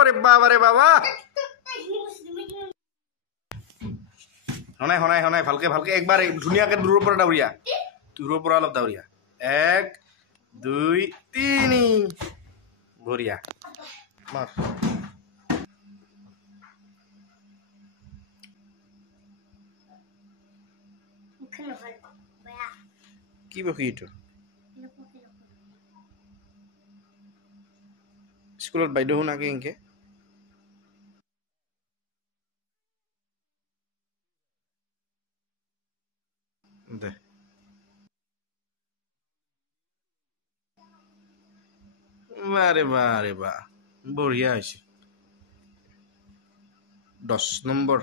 ওৰে বাবা ৰে বাবা হনাই হনাই হনাই ভালকে ভালকে একবাৰ ধুনীয়াকে দূৰৰ পৰা দাউৰিয়া দূৰৰ পৰা অলপ দাউৰিয়া 1 2 3 বঢ়িয়া মাৰ কি বকি এইটো স্কুলত বাইদেউ শুনাকে এনেকে দে বাৰে বাৰে বা বঢ়িয়া হৈছে 10 নম্বৰ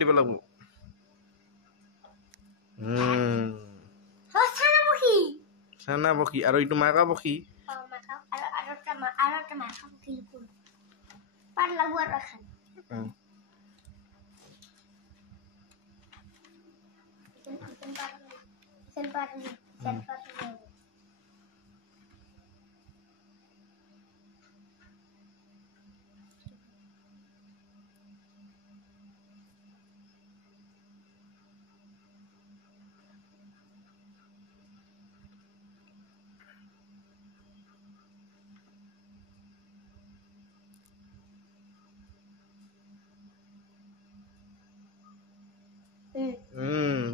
দিব লাগিব চানা বকি আৰু এইটো মাকা বকি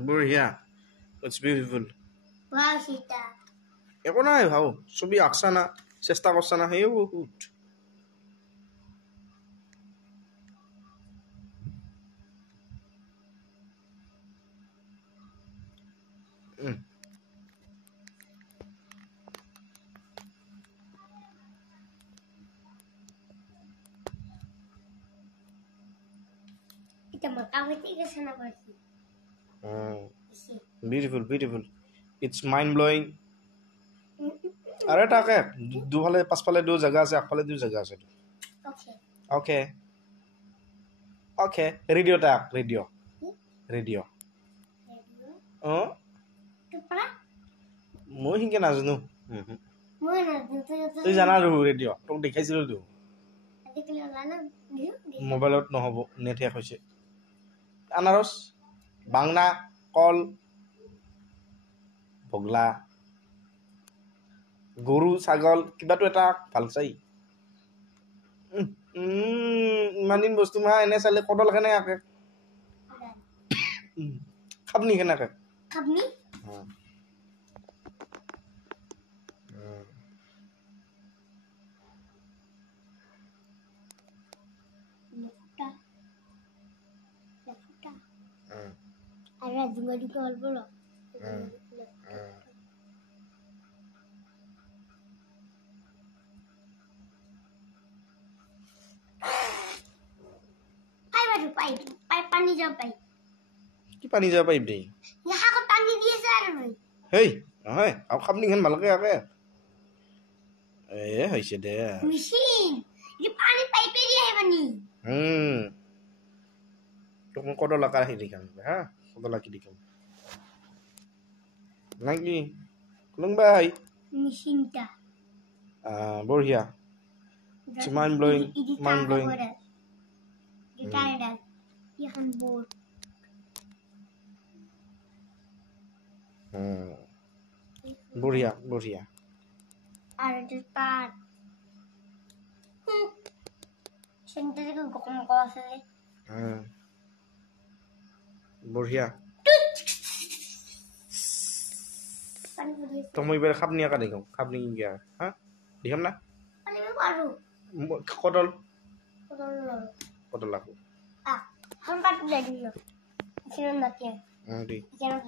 বঢ়িয়া ইটস বিউটিফুল একো নাই ভাও ছবি আঁকছা না চেষ্টা কৰছা না সেই বহুত beautiful it's mind blowing আরে টাকে দুফালে পাঁচফালে দুই জায়গা আছে আগফালে দুই জায়গা আছে ওকে রেডিও টাক রেডিও ও মই হিংকে নাজানো তুই জানা ৰো ৰেডিও তোক দেখাইছিলো তো মোবাইলত নহব নেট শেষ হৈছে আনাৰস বাংনা কল বগলা গৰু ছাগল কিবাটো এটা ভাল চাই ইমান দিন বস্তু মা এনে চালে কদল কেনে আকে খাবনি কেনেকে কি পানী যাব পাৰিব দেই হেই নহয় আৰু খাবনি খেন ভালকে আকে হৈছে দে তোক মই কদল আকাৰ আহি দেখাম হা কদল আঁকি দেখাম নাকি খুলুংবাই বঢ়িয়া mind blowing বঢ়িয়া আর এটা পাট সেন্টারে গকম ক আছে বঢ়িয়া তুমি এবাৰ খাবনি আঁকা দেখাম খাবনি গিয়া হা দেখাম না আমি পাৰু কদল আঁকো হাম পাট দিও সেৰম নাকি দি সেৰম